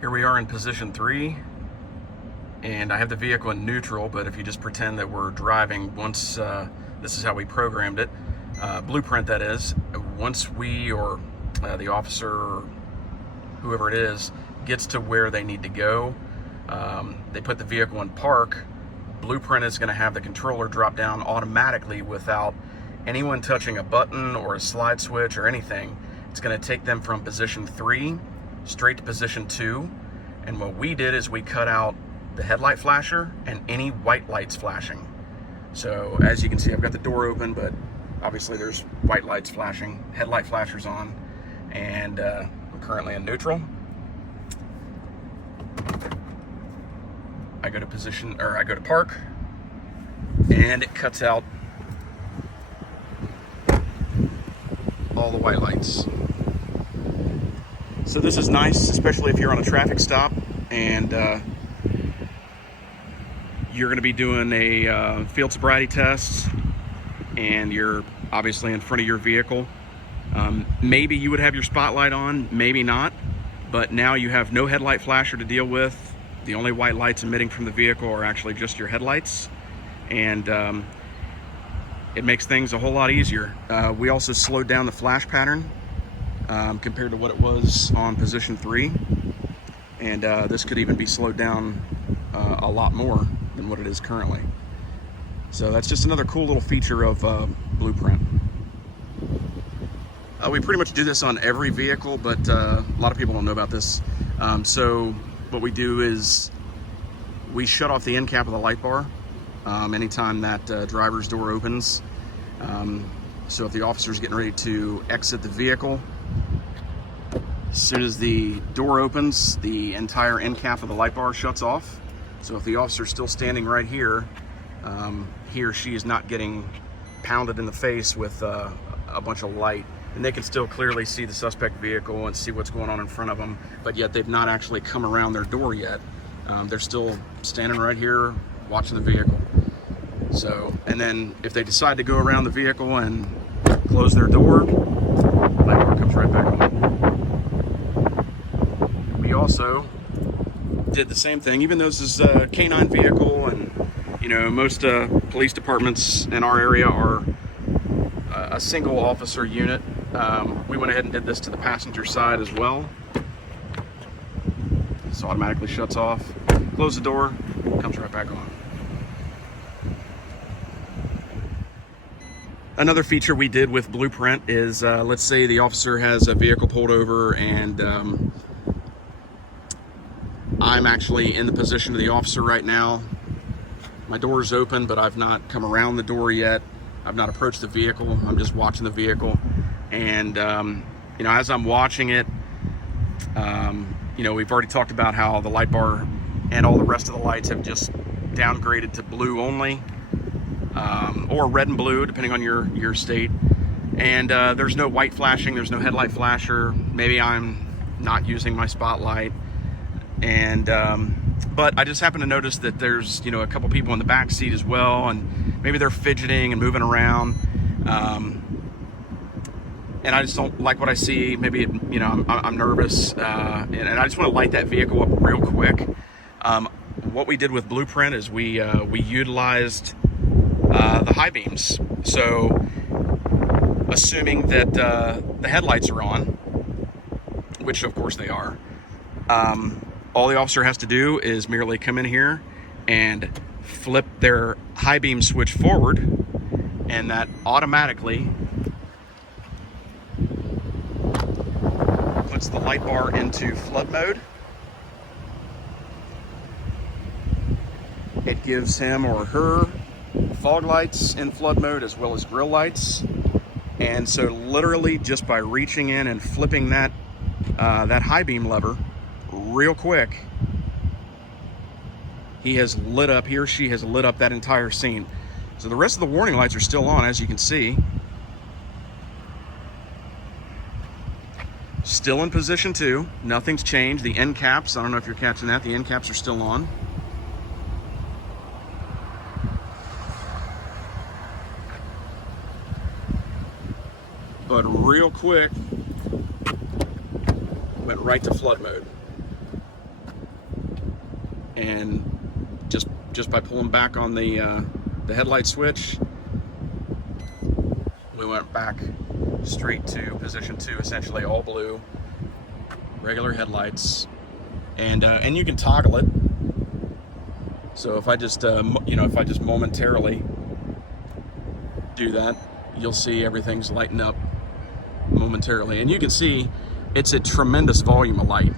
Here we are in position 3, and I have the vehicle in neutral, but if you just pretend that we're driving, once this is how we programmed it, blueprint that is, once we or the officer or whoever it is gets to where they need to go, they put the vehicle in park, blueprint is going to have the controller drop down automatically without anyone touching a button or a slide switch or anything. It's going to take them from position 3 straight to position 2, and what we did is we cut out the headlight flasher and any white lights flashing. So as you can see, I've got the door open, but obviously there's white lights flashing, headlight flashers on, and I'm currently in neutral. I go to park, and it cuts out all the white lights. So this is nice, especially if you're on a traffic stop and you're going to be doing a field sobriety test, and you're obviously in front of your vehicle. Maybe you would have your spotlight on, maybe not, but now you have no headlight flasher to deal with. The only white lights emitting from the vehicle are actually just your headlights, and it makes things a whole lot easier. We also slowed down the flash pattern compared to what it was on position 3, and this could even be slowed down a lot more than what it is currently. So that's just another cool little feature of blueprint. We pretty much do this on every vehicle, but a lot of people don't know about this. So what we do is we shut off the end cap of the light bar anytime that driver's door opens. So if the officer's getting ready to exit the vehicle, as soon as the door opens, the entire end cap of the light bar shuts off. So if the officer's still standing right here, he or she is not getting pounded in the face with a bunch of light, and they can still clearly see the suspect vehicle and see what's going on in front of them, but yet they've not actually come around their door yet. They're still standing right here watching the vehicle. So, and then if they decide to go around the vehicle and close their door, light bar comes right back on. We also did the same thing, even though this is a K9 vehicle, and you know, most police departments in our area are a single officer unit. We went ahead and did this to the passenger side as well. This automatically shuts off, close the door, comes right back on. Another feature we did with blueprint is, let's say the officer has a vehicle pulled over, and I'm actually in the position of the officer right now. My door is open, but I've not come around the door yet. I've not approached the vehicle. I'm just watching the vehicle. And, you know, as I'm watching it, you know, we've already talked about how the light bar and all the rest of the lights have just downgraded to blue only, or red and blue, depending on your state. And there's no white flashing, there's no headlight flasher. Maybe I'm not using my spotlight. And but I just happen to notice that there's, you know, a couple people in the back seat as well, and maybe they're fidgeting and moving around, and I just don't like what I see. Maybe you know, I'm nervous, and I just want to light that vehicle up real quick. What we did with blueprint is we utilized the high beams. So assuming that the headlights are on, which of course they are, all the officer has to do is merely come in here and flip their high beam switch forward, and that automatically puts the light bar into flood mode. It gives him or her fog lights in flood mode as well as grill lights. And so literally just by reaching in and flipping that high beam lever real quick, he or she has lit up that entire scene. So the rest of the warning lights are still on, as you can see. Still in position 2, nothing's changed. The end caps, I don't know if you're catching that, the end caps are still on. But real quick, went right to flood mode. and just by pulling back on the headlight switch, we went back straight to position 2, essentially all blue, regular headlights, and you can toggle it. So if I just if I just momentarily do that, you'll see everything's lighting up momentarily, and you can see it's a tremendous volume of light.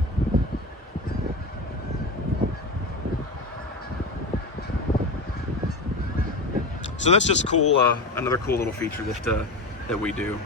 So that's just cool, another cool little feature that we do.